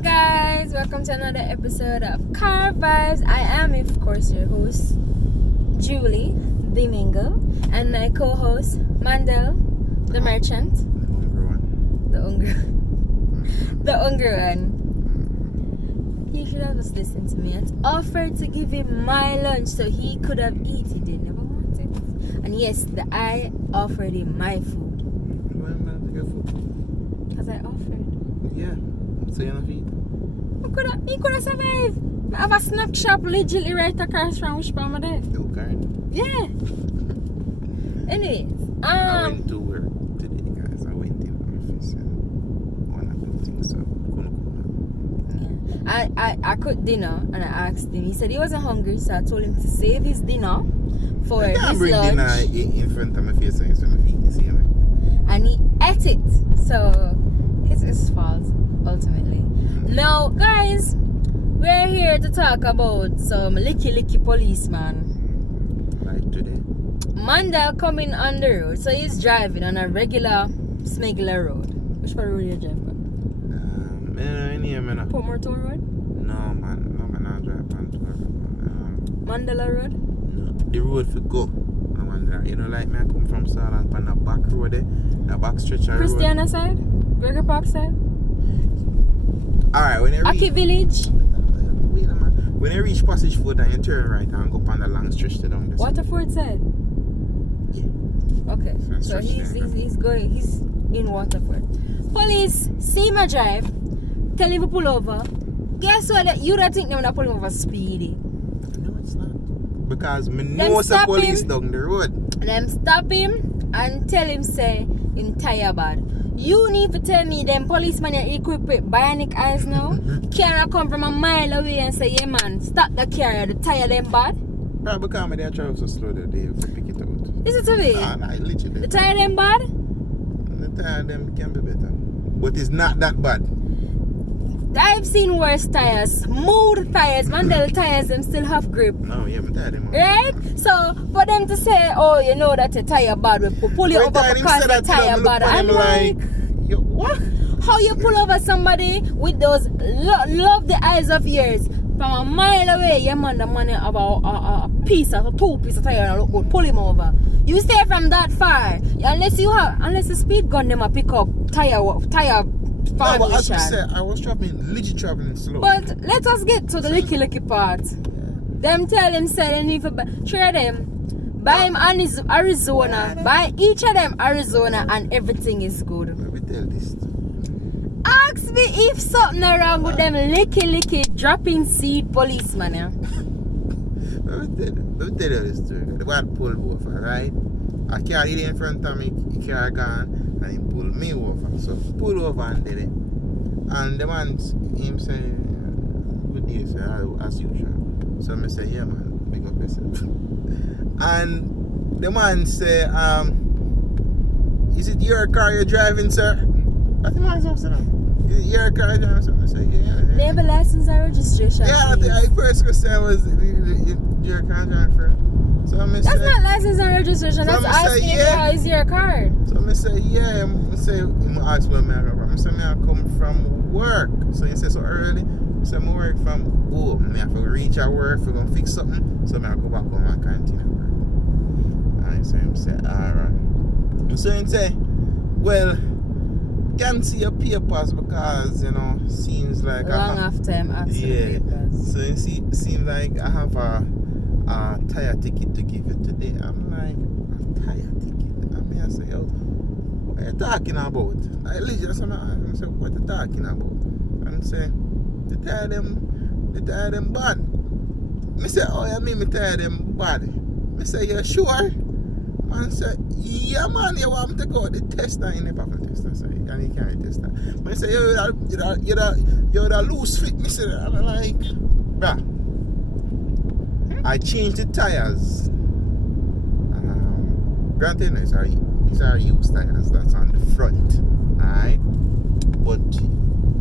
Hey guys, welcome to another episode of Car Vibes. I am, of course, your host, Julie, the Mingo, and my co-host, Mandel, the merchant. The Unger one. He should have just listened to me and offered to give him my lunch so he could have eaten. He did never want it. And yes, I offered him my food. Why am I to get food? Because I offered. Yeah. So you're not eat? He could have survived. I have a snack shop legally right across from which part of there. You kind. Yeah. Anyways, I went to work today, guys. I went in the office and one of those things. So I cooked dinner and I asked him. He said he wasn't hungry, so I told him to save his dinner for I his can't bring lunch. dinner in front of my face and it's my feet. You see me? And he ate it. So it's his fault ultimately. Now, guys, we're here to talk about some licky policeman. Like today. Mandel coming on the road, so he's driving on a regular smuggler road. Which part of road you drive on? Portmore Town Road? No, man. No, man. I drive on Tour. Mandela Road? No, the road for go. You know, like me, I come from Southern on the back road there, the back stretch of road. Christiana side? Gregory Park side? Alright, when you Aki Village? Wait a minute. When you reach Passage Foot and you turn right and go up on the long stretch to down this. Waterford side? Yeah. Okay, so he's in Waterford. Police see my drive, tell him to pull over. Guess what? You don't think they're gonna pull him over speedy. No, it's not. Because me know the police down the road. Them stop him and tell him say him tire bad. You need to tell me them policemen are equipped with bionic eyes now. Car come from a mile away and say, yeah man, stop the car, the tire them bad. Probably because they drive so slow that they have to pick it out. Is it to me? Nah, literally. The tire them bad? The tire them can be better. But it's not that bad. I've seen worse tires, smooth tires, Mandel tires, them still have grip. Oh yeah, my tire them. Right? So for them to say, oh, you know that the tire bad, we pull you over because the tire bad. I'm like, what? How you pull over somebody with those love the eyes of yours from a mile away? Yeah, man, the money about a piece of 2 pieces of tire and look good. Pull him over. You stay from that far unless the speed gun them a pick up tire. No, but as you said, I was legit traveling slow. But let us get to the licky part. Them tell them say they need to share them. Buy him Arizona. Buy each of them Arizona and everything is good. Let me tell this. Ask me if something wrong with them licky dropping seed policeman. Yeah? Let me tell you this story. The man pulled over, right? I car hit in front of me, the car gone, and he pulled me over. So pulled over and did it. And the man, him say, good day, sir, as usual. So I say, yeah man, big up yourself. And the man say, is it your car you're driving, sir? I think man said, is it your car you're driving, sir? I say, yeah. They have a license and registration. Yeah, I first could say was your car driving for. So that's not license and registration. That's asking how is your car. So I say, yeah. I say, he ask where I come from. I say, I come from work. So he said, so early. I say, I work from home. I have to reach at work for going to fix something. So I go back home and continue work. And so he say, alright. So he say, well, can't see your papers because, you know, seems like long after I'm asking papers. So it seems like I have a tire ticket to give you today. I'm like, a tire ticket? I mean, I say, yo, what are you talking about? I legit say, what are you talking about? And say, the tire them bad. I say, oh, you mean me tire them bad? I say, you sure? Man say, yeah man, you want me to go the tester? You never have a tester, so you can't carry tester. I say, you're the loose fit. I say, I'm like, bruh. I changed the tires. Granted, these are used tires. That's on the front, alright. But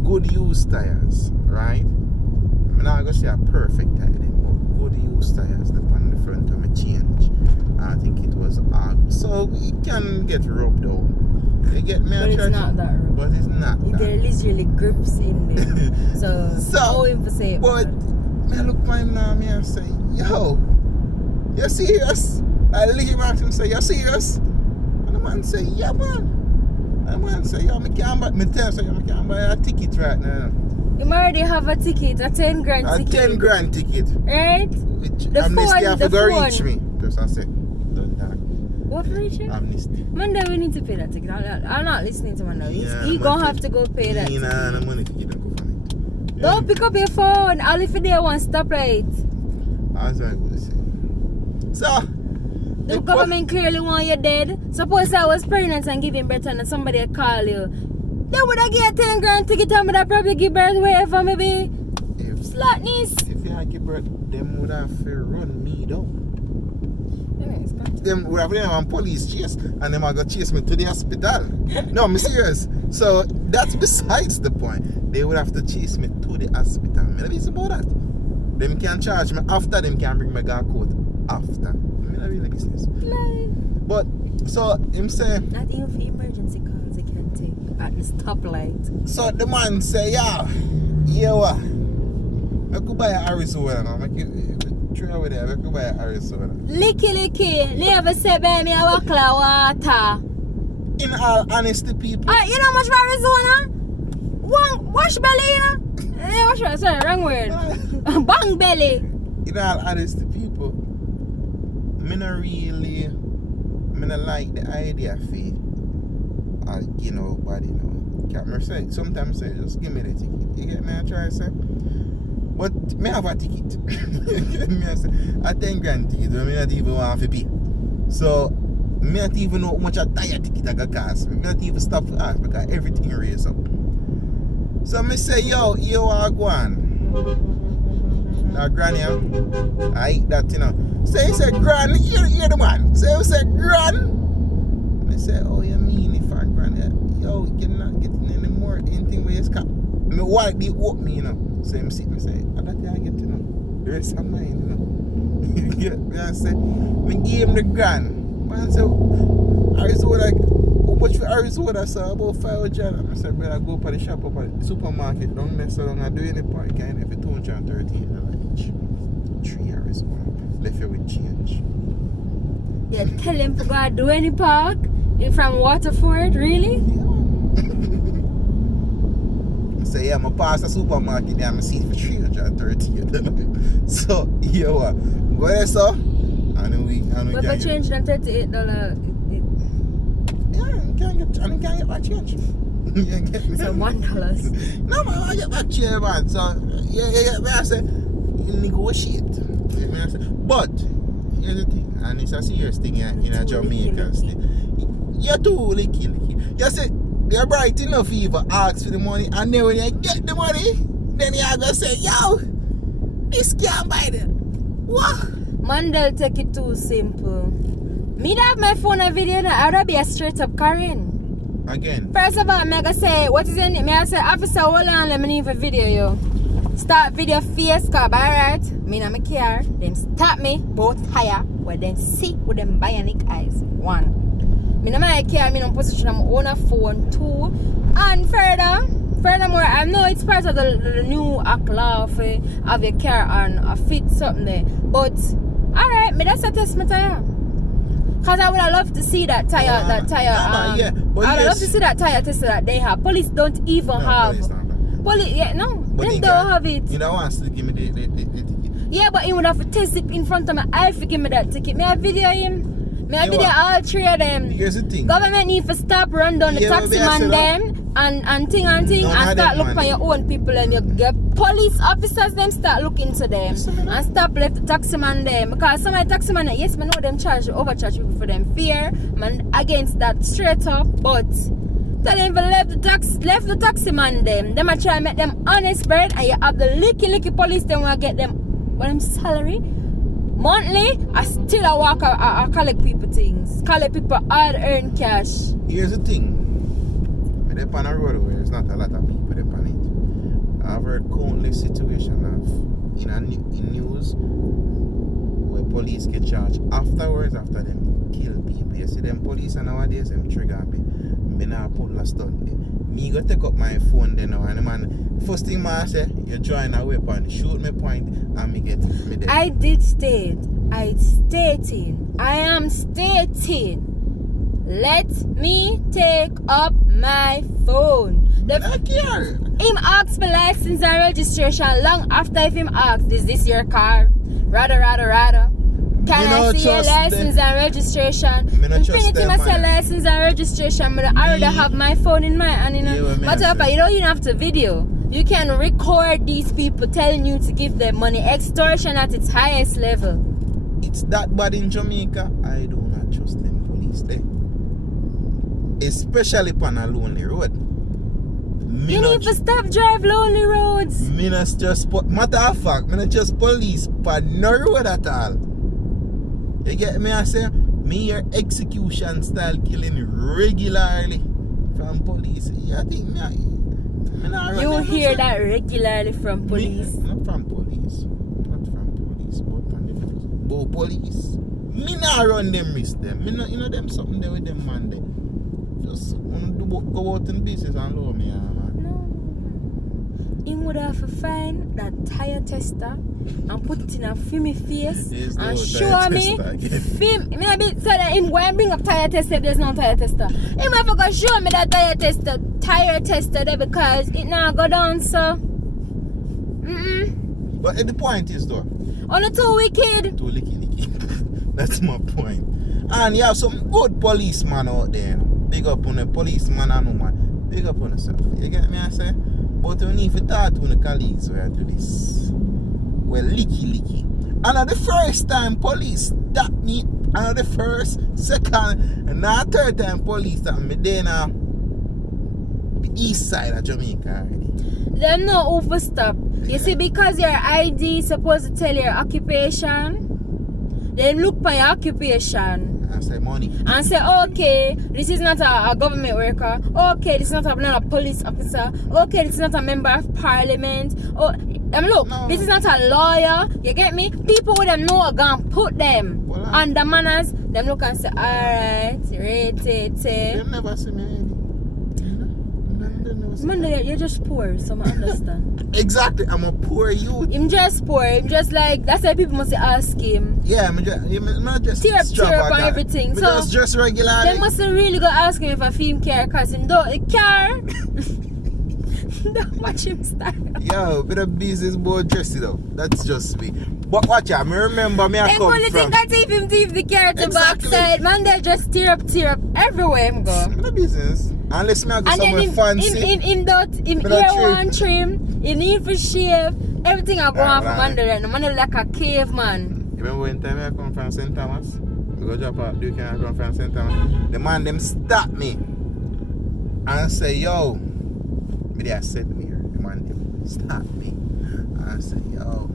good used tires, right? I'm not gonna say a perfect tire, but good used tires. That's on the front of my change. I think it was so it can get rubbed out. You get me? But it's not that rough. But it's not that. There literally grips in there. So how him for say it? But me look my now, me and say, yo, you serious? I look him at him say, you serious? And the man say, yeah man. And the man say, yo, me can't buy, me tell him say, yo, me can't buy a ticket right now. You already have a ticket, a 10 grand A ticket. 10 grand ticket. Right? Which The amnesty have to phone, go the reach phone. me. Just I say, don't die. What for each? Amnesty. Monday we need to pay that ticket. I'm not listening to Monday. Yeah, He man, gonna have to go pay that Me ticket. nah, no money to get that go from it. Yeah. Don't pick up your phone. All if you there one stoplight. That's what I would say. So, The government clearly want you dead. Suppose I was pregnant and giving birth and somebody call you. They would have get 10 grand ticket and would have probably give birth wherever maybe. Slotness. If you had give birth, them would have to run me down. Them would have been on police chase and them are going to chase me to the hospital. No, I'm serious. So that's besides the point. They would have to chase me to the hospital. I mean, about that. Them can charge me after, them can bring me to court after. I mean, that's really business. But, so, him say... Not even for emergency calls they can take at the stoplight. So the man say, yeah what? I could buy a Arizona now. Make it try over there. I could buy a Arizona. Licky. Never say buy me a wakla water. In all honesty, people. You know how much for Arizona? One wash belly, you know? Wash belly, sorry, wrong word. Bang belly. In all honesty, people, me not like the idea of it. You know, body, you know. Can't say. Sometimes say, just give me the ticket. You get me? I try to say. But me have a ticket. Me I say, a 10 grand ticket. Me not even want to pay. So me not even know how much a tire ticket I got cost. Me not even stop to ask because everything raised up. So me say, yo are going. Now granny, I eat that, you know. So he said, gran, hear the man. So he said, gran. I said, oh, you mean if I gran, yo, you're not getting any more anything where it's cap. Me wipe the up me, you know. So him sit me say, I don't think I get to know. The rest of mine, you know. You get me? I say, me give him the gran. Man say, Arizona, how much for Arizona? So about 500. I said, brother, go to the shop up at the supermarket. Don't mess around and do any park. And if it's $213 each. 3 Arizona. Left you with change. Yeah, tell him to go do any park from Waterford, really? Yeah. So yeah, I pass the supermarket there, I see it for $330. So yeah, what? Go there, so. And we But for change them $38. Yeah, I can't get back change. You get me? So $1. No man, I get back change, man. So yeah, I say you negotiate. I say, but here's the thing, and it's a serious thing in a Jamaican thing. You're too licky. You say you're bright enough even ask for the money, and then when you get the money, then you're gonna say, yo, this can't buy it. What? Man, they'll take it too simple. Me that have my phone a video now, I would be a straight up Karen. Again. First of all, I'm gonna say, what is your name? I say, officer, hold on, let me leave a video, yo. Start video face cab, alright? Me not my car. Then stop me, both higher, where then see with them bionic eyes. 1. Me not my car, me not position I'm on a phone. 2. And furthermore, I know it's part of the new act law of have your car and a fit something there. But alright, me that's a test my tire. Cause I would have loved to see that tire, yeah. But I would love to see that tire test that they have. Police don't even have. Police, yeah, no, but they don't have it. You don't want to give me the ticket. Yeah, but he would have to test it in front of my eye to give me that ticket. May I video him? May I video all 3 of them? Here's the thing. Government need to stop, run down the taxi man them and thing and start looking for your own people and your police officers them start looking to them and stop left the taxi man them because some of the taxi man, yes, I know them overcharge people for them fear, man, against that straight up, but tell them if left the taxi man them a try to make them honest bird and you have the licky police them will get them salary monthly. I still walk I collect people things, collect people hard earned cash. Here's the thing, they're on a road where there's not a lot of people there on it. I've heard countless situations in news where police get charged afterwards after them kill people. You see them police nowadays them trigger me. me not pull a stunt there. Me go take up my phone then now and the man, first thing man say, you join a weapon, shoot me point and me get me dead. I did state, I am stating, let me take up my phone. I don't care. Him asked for license and registration long after if him asked, is this your car? Rather. Can I see your license and registration? Infinity must say license and registration, but I already have my phone in my hand, you know. But you don't even have to video. You can record these people telling you to give them money. Extortion at its highest level. It's that bad in Jamaica. I do not trust them police there. Especially on a lonely road. You need to stop drive lonely roads. Me not just matter of fact, me not just police but no road at all. You get me? I say me hear execution style killing regularly from police. You think me not you hear that regularly from police? Not from police, but from the police. But police. Me not run them risk them. Me not, you know them something there with them man there. Just go out in business and love me, man. He would have to find that tire tester and put it in a filmy face and show me film. Maybe so that him go and bring up tire tester if there's no tire tester. He might forgot show me that tire tester there because it now go down so. But the point is though. On the too wicked. Too licky. That's my point. And you have some good policeman out there. Big up on the policeman and woman. Big up on yourself. You get me I say? But you need to talk to the colleagues where I do this. Well, licky. And the first time police stop me, and the first, second, and now third time police stop me, then the east side of Jamaica already. Them no overstop. You see, because your ID is supposed to tell your occupation, then look for your occupation. And say money. And say, okay, this is not a government worker. Okay, this is not a police officer. Okay, this is not a member of parliament. Oh, this is not a lawyer. You get me? People with them know are gonna put them on the manners. Them look and say, alright, rate it. They never see me. Man, you're just poor, so I understand. Exactly, I'm a poor youth. I'm just poor. I'm just like, that's why people must ask him. Yeah, I'm not just tear up and everything. So just regularly. They must really go ask him if a film care because him don't care. Don't watch him style. Yo, bit of business boy dressed it up. That's just me. But watch out, me remember me I come from. They only think I thief the car to backside. Man, they just tear up everywhere him go. No business. Unless me I go somewhere fancy. In ear one trim, you need for shave, everything I go on from under there. No man like a caveman. You remember when time I come from St. Thomas? We go drop out, you can come from St. Thomas. The man them stop me and say, yo, me they said me here. The man them stop me and say, yo,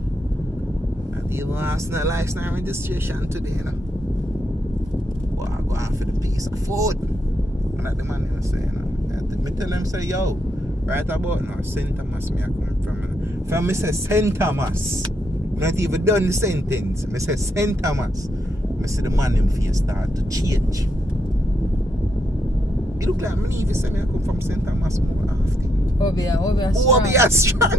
I didn't want to see license and registration today, you know. Well, I go on for the piece of food. And like the man them say, you know. Me tell them say, yo, right about now, St. Thomas me I come from. You know. From me say St. Thomas. Not even done the sentence. Me say St. Thomas. Me see the man them face start to change. It look like me even say me I come from St. Thomas more often. Obi strong.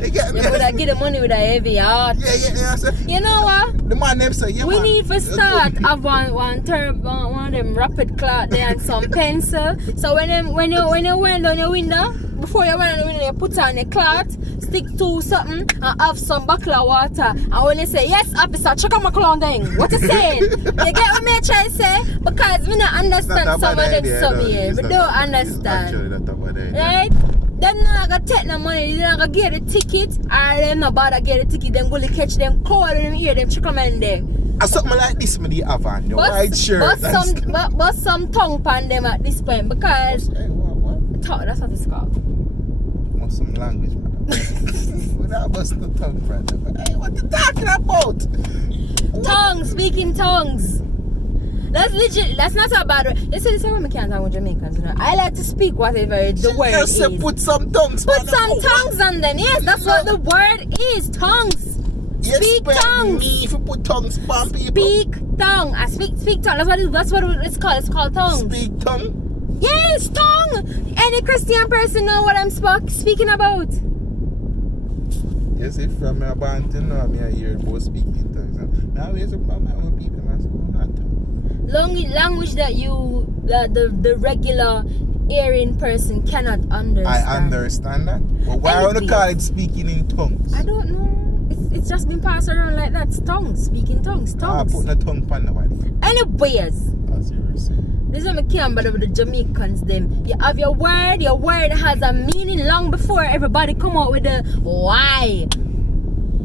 You get me? You would give the money with a heavy heart. Yeah. You know what? The man them say, yeah, we man, need to start have one of them rapid cloth there and some pencil. So when you wind down your window, before you wind down the window, you put on the cloth, stick to something and have some buckle of water. And when you say, yes, officer, check out my clown thing. What you saying? You get what me try to say? Because we don't understand some of them stuff here. We don't understand. Actually, that's a bad idea. Right? Them not gonna take no money, they not gonna get the ticket, or them not bother get the ticket, them go to catch them cold and them hear them chicken man there. And something like this me the have on, the white shirt. But some tongue pan them at this point because what? That's what it's called. What's some language, man? Without busting the tongue, brother. Hey, what you talking about? Tongues, speaking tongues. That's legit. That's not a bad word. You see, this is why we can't talk with Jamaicans. You know? I like to speak whatever the word is. Just put some tongues. Put some tongues on them. Yes, that's what the word is. Tongues. Speak tongues. Me if you put tongues on people. Speak tongue. I speak tongue. That's what it's called. It's called tongue. Speak tongue. Yes, tongue. Any Christian person know what I'm speaking about? Yes, if from my band to know, I hear both speaking in tongues. Now, there's a problem with people, man. Language that the regular hearing person cannot understand. I understand that. But why would you call it speaking in tongues? I don't know. It's just been passed around like that. Tongues, speaking tongues. Putting a tongue on nobody. Anyways. As you were saying. This is what I can't bother with the Jamaicans them. You have your word has a meaning long before everybody come out with the why.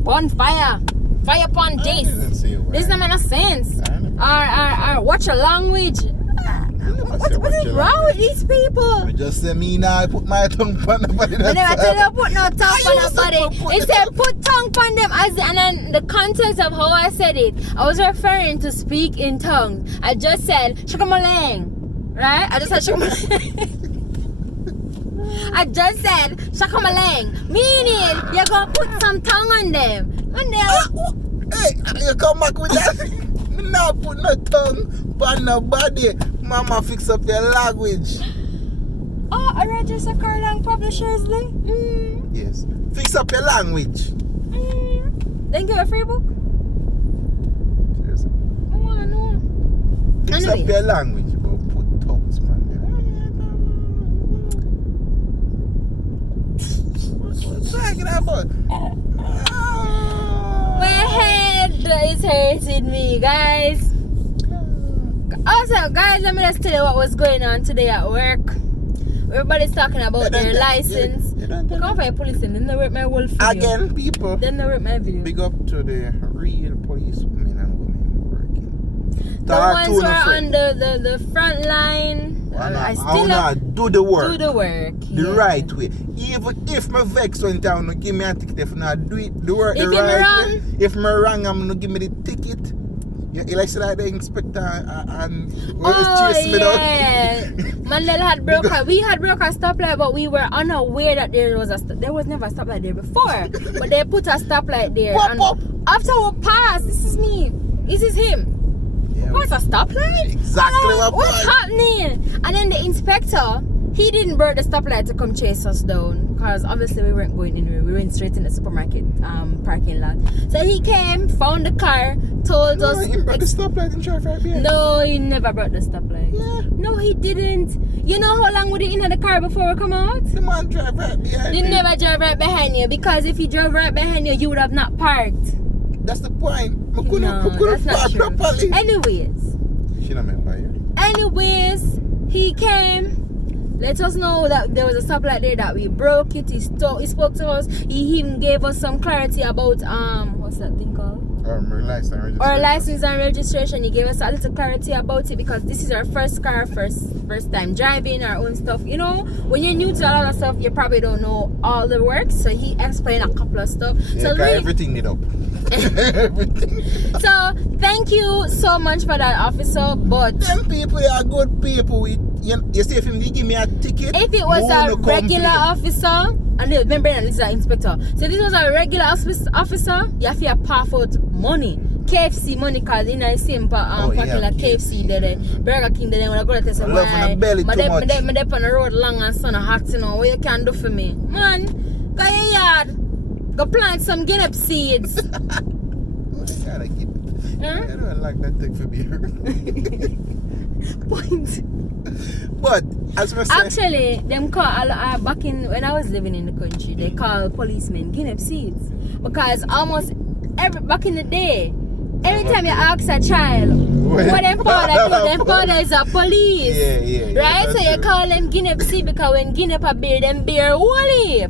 Bonfire. Fire upon this. This doesn't make sense. Or watch your language. What is wrong with these people? You just say me now, I put my tongue on nobody. I never tell you put no tongue on nobody. It said put tongue on them. And then the context of how I said it, I was referring to speak in tongues. I just said shakamaleng. Right? I just said shakamaleng. I just said shakamaleng. Meaning you're gonna put some tongue on them. And hey, you come back with that? Me not put no tongue on nobody. Mama, fix up your language. Oh, I register Carlang Publishers Day. Yes. Fix up your language. Then give a free book. Seriously. I wanna know. Fix up your language, but put tongues, man. What's talking about? My head is hurting me, guys. Also, guys, let me just tell you what was going on today at work. Everybody's talking about their license. Come find police and then they rip my whole video. Again, people. Then they rip my video. Big up to the real police men and women working. The ones who are on the front line. I still do the work. Do the work. The right way. Even if my vex went down, give me a ticket. If not do it, the work if the right wrong, way. If I'm wrong, I'm gonna give me the ticket. Yeah, like said, the inspector and chase me down. Mandela had broke. We had broke a stoplight, but we were unaware that there was there was never a stoplight there before. But they put a stoplight there. Pop, and pop. after we passed, this is me. This is him. Yeah, What's a stoplight? Exactly what's happening? And then the inspector, he didn't burn the stoplight to come chase us down, because obviously we weren't going anywhere. We went straight in the supermarket parking lot. So he came, found the car, told us. He brought the stoplight and drive right behind. No, he never brought the stoplight. Yeah. No, he didn't. You know how long would he in the car before we come out? The man drive right behind He me. never drive right behind you, because if he drove right behind you, you would have not parked. That's the point. I No, couldn't that's not park true. properly. Anyways, She not meant by you. Anyways, he came, let us know that there was a stoplight there that we broke it. He spoke to us. He even gave us some clarity about what's that thing called? License and registration. Our license and registration. He gave us a little clarity about it, because this is our first car, first time driving our own stuff. You know, when you're new to a lot of stuff, you probably don't know all the works. So he explained a couple of stuff. Yeah, so really, everything need up. Everything. So thank you so much for that, officer. But them people are good people. You see, if he give me a ticket, if it was a regular officer, and remember this is an inspector. So this was a regular officer, you have to pass out money. KFC money, because in the same parking lot KFC there, Burger King there, when I go to test love on the belly too much. I'm on the road long and sun hot, you know, what you can do for me? Man, go in your yard, go plant some guinea seeds. I don't like that thing for beer. Point. But as I said, actually, them call back in when I was living in the country, they call policemen guinea seeds, because almost back in the day, every time you ask a child what them father is a police. Yeah, right? So you call them guinea seed, because when guinea bear, them bear woolly.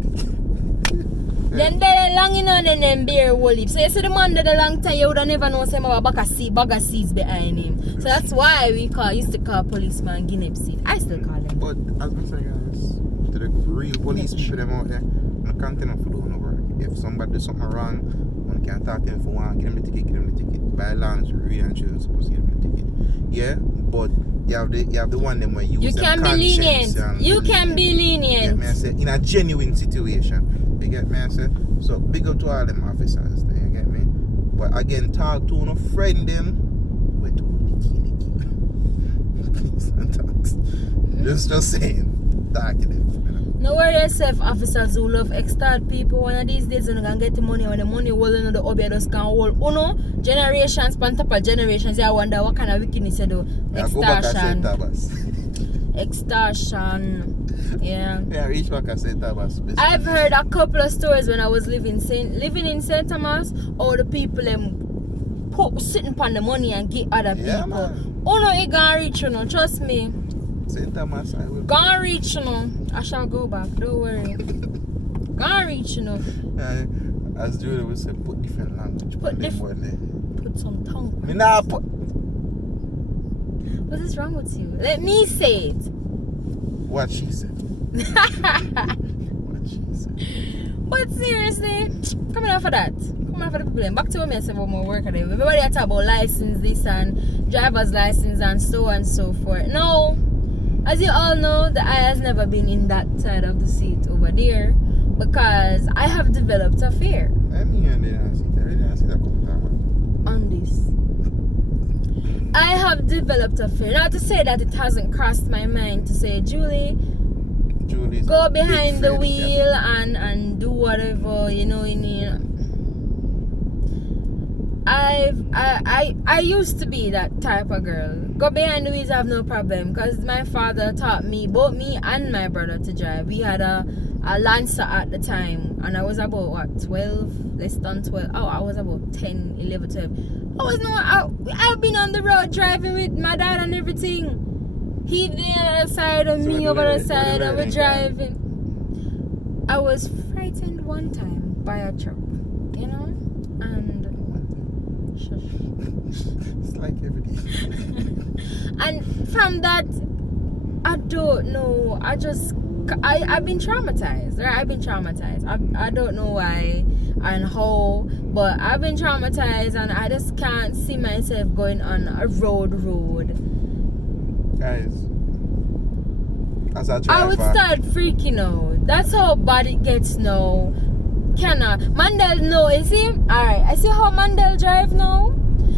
Then they long in on them bear woolly. So you see the man that a long time, you would have never know some about bag of seeds behind him. So that's why we used to call policeman guinea seed. I still call them. But as I say, guys, to the real police people them out there, I can't tell them to do no work. If somebody do something wrong, one can't talk to them for one, give them the ticket, By law, it's really and truly supposed to give them the ticket. Yeah, but you have the one them where you can be lenient. You can be lenient. Me I say, in a genuine situation. You get me? I say, so big up to all them officers there, you get me? But again, talk to no friend them. Wait, please and thanks. Just saying. Talking them. No worry yourself, officers who love extort people. One of these days, you're gonna get the money. When the money holding the obia just can hold. Uno, generations, pan top of generations. I wonder what kind of wickedness you do. Extortion. Extortion. Yeah. Yeah, reach back and say Tabas. I've heard a couple of stories when I was living in St. Thomas, or the people sitting upon the money and get other people. Yeah, man. Uno, it gonna reach you know, trust me. St. Thomas, I will. Gonna reach you know. I shall go back, don't worry. Gonna reach you know. As Julie would say, put different language. Put some tongue. Me nah put. What is wrong with you? Let me say it. What she said. What she said. But seriously, coming out for that. Come on for the people. Back to me and say about more work. Everybody talk about license this and driver's license and so forth. No. As you all know, the eye has never been in that side of the seat over there because I have developed a fear. I didn't see that on this. I have developed a fear. Not to say that it hasn't crossed my mind to say, Julie's go behind the wheel and do whatever, you know. I used to be that type of girl. Go behind the wheels, I have no problem because my father taught me, both me and my brother, to drive. We had a Lancer at the time and I was about what, 12, less than 12. Oh, I was about 10, 11, 12. I've been on the road driving with my dad and everything. He the other side of me over the side and we're driving. I was frightened one time by a truck, you know, and it's like every day. And from that, I don't know. I've been traumatized. Right? I've been traumatized. I don't know why and how, but I've been traumatized, and I just can't see myself going on a road. Guys, as a driver, I would start freaking out. That's how bad it gets now. Mandel, no, you see? Alright, I see how Mandel drive now.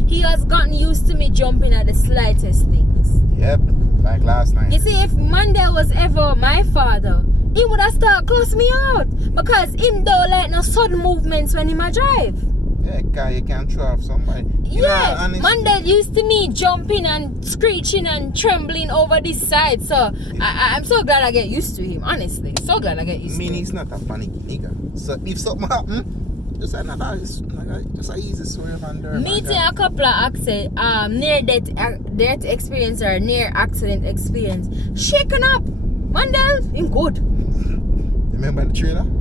He has gotten used to me jumping at the slightest things. Yep, like last night. You see, if Mandel was ever my father, he would have started cussing me out. Because him don't like no sudden movements when he might drive. Yeah, you can throw off somebody. Yeah, Mandel used to me jumping and screeching and trembling over this side. So I'm so glad I get used to him, honestly. So glad I get used to him. He's not a panicky nigga. So if something happen, just a easy swerve and meeting a couple of near-death experience or near accident experience. Shaken up. Mandel, in good. Remember the trailer? You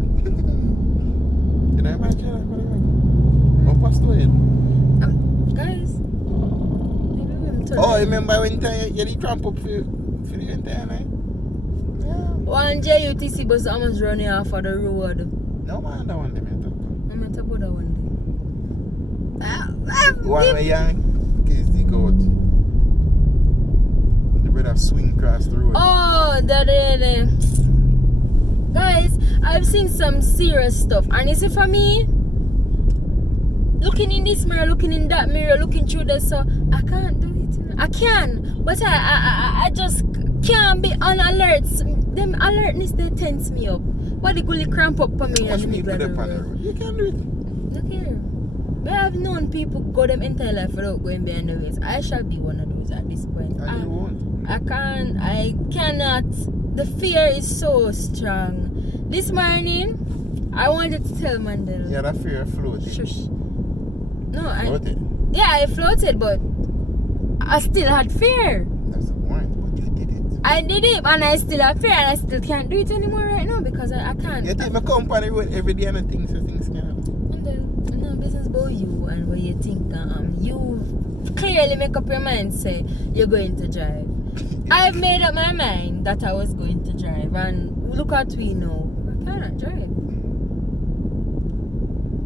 remember the trailer? What was it? Guys. Oh, remember when you did cramp up for the entire night? Yeah. One JUTC bus almost running off of the road. No man, that one day I talk about. I'm talking about that one day. One way young kids they go out. The brother swing across the road. Oh, guys, I've seen some serious stuff. And you see, for me, looking in this mirror, looking in that mirror, looking through this, so I can't do it. I can, but I just can't be on alert. Them alertness, they tense me up. Body gully cramp up for me. Watch me put up on the road. You can't do it. Look here. But I've known people go them entire life without going behind the wheels. I shall be one of those at this point. And you won't. I cannot. The fear is so strong. This morning, I wanted to tell Mandela. Yeah, that fear floated. Shush. No, Floated? Yeah, I floated, but I still had fear. That's the point, but you did it. I did it, and I still have fear, and I still can't do it anymore right now because I can't. You take my company road every day and things can happen. And then, no business about you and what you think. You clearly make up your mind, say you're going to drive. I've made up my mind that I was going to drive, and look at we now. I cannot drive.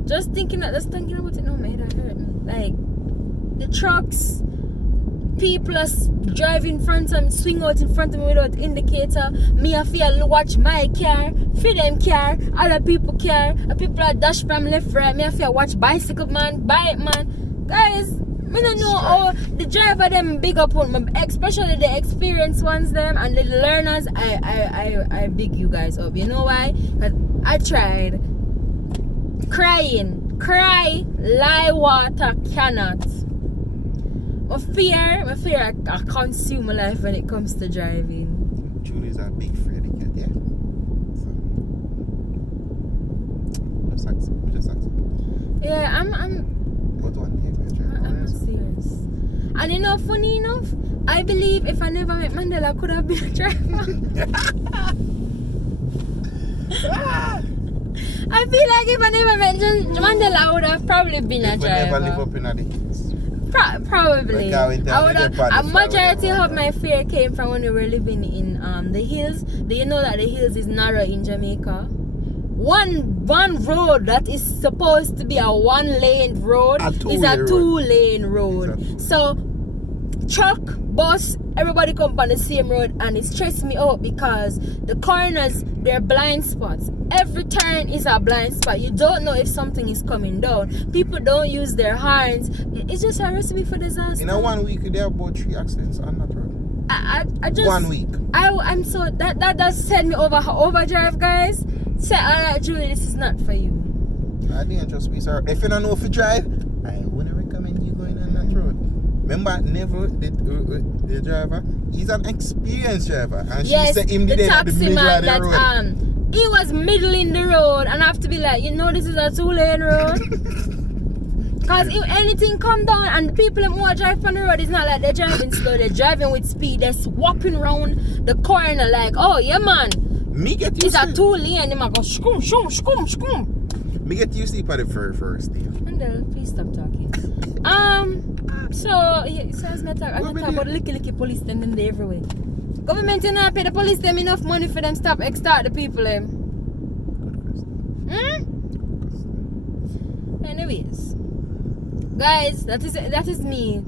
Just thinking about it now, man, that hurt me. Like the trucks, people are driving in front of me, swing out in front of me without indicator. Me I feel watch my car, for them car, other people car, people are dash from left right. Me I feel watch bicycle man, bike man. Guys, Me don't know how the driver them big up on me, especially the experienced ones them and the learners. I big you guys up. You know why? Cause I tried cry, lie, water cannot. I fear I consume my life when it comes to driving. Julie's a big fraidy cat, yeah. So, just accept. Yeah, I'm But one day we're driving. not serious. And you know, funny enough, I believe if I never met Mandela, I could have been a driver. I feel like if I never met Mandela, I would have probably been a If we driver. never live up in the hills. Probably. Like I would have. A majority of of my fear came from when we were living in the hills. Do you know that the hills is narrow in Jamaica? One road that is supposed to be a 1-lane road is a 2-lane road. So truck, bus, everybody come on the same road, and it stressed me out because the corners, they're blind spots. Every turn is a blind spot. You don't know if something is coming down. People don't use their hands. It's just a recipe for disaster. In a 1 week, there are about 3 accidents on that road. I just 1 week. I'm so that does send me overdrive, guys. Say, alright, Julie, this is not for you. I didn't just be sorry. If you don't know if you drive, I wouldn't recommend you going on that road. Remember, never the driver. He's an experienced driver, and she said him the there at the taxi middle man of the that road. he was middling the road, and I have to be like, you know, this is a 2-lane road. Cause if anything come down and the people who are driving on the road, it's not like they're driving slow, they're driving with speed, they're swapping round the corner like, oh yeah man, Me get it's used a to 2-lane, they might go shkoom, shkoom, shkoom, shkoom. Me get used to it for the very first day. Mandel, please stop talking. So yeah, so I'm talk about licky police them in there everywhere. Government you not pay the police them enough money for them extort the people them. Anyways, guys, that is me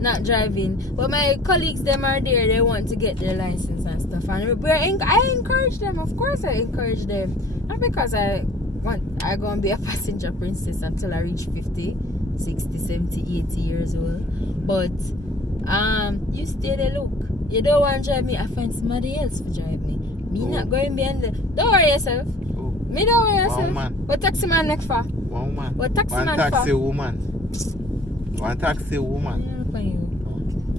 not driving, but my colleagues them are there, they want to get their license and stuff, and I encourage them. Of course I encourage them, not because I gonna be a passenger princess until I reach 50, 60, 70, 80 years old, but you stay there. Look, you don't want to drive me, I find somebody else to drive me. Not going behind the, don't worry yourself. Me don't worry yourself. What taxi man next for? What taxi man for? One taxi woman.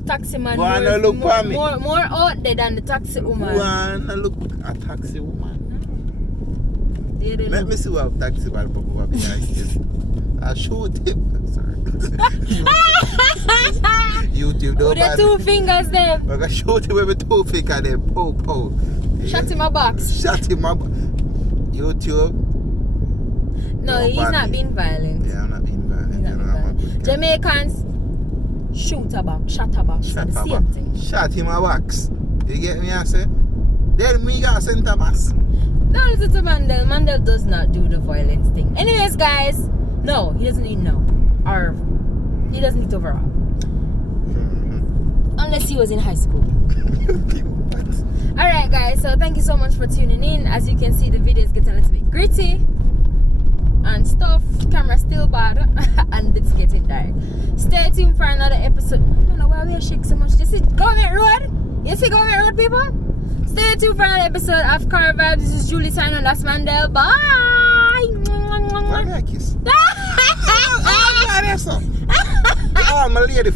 Taxi man more out there than the taxi woman. Wanna look a taxi woman. Let me see what taxi man will be like. I'll shoot him. Sorry. YouTube don't with the 2 fingers there. I'm gonna shoot him with 2 fingers there. Po. Shut him a box. YouTube. No, he's not being violent. Yeah, I'm not being violent. Jamaicans shoot a box, shot a box. The same thing. Shot him a box. You get me? I say. Then we got sent a box. Don't listen to Mandel. Mandel does not do the violence thing. Anyways, guys, no, he doesn't eat now. Or he doesn't eat overall. Unless he was in high school. Alright guys, so thank you so much for tuning in. As you can see, the video is getting a little bit gritty and stuff. Camera still bad and it's getting dark. Stay tuned for another episode. I don't know why we are shaking so much. You see Government Road? You see Government Road, people? Stay tuned for another episode of Car Vibes. This is Julie Simon. That's Mandel. Bye. Why me a kiss? Oh, my lady.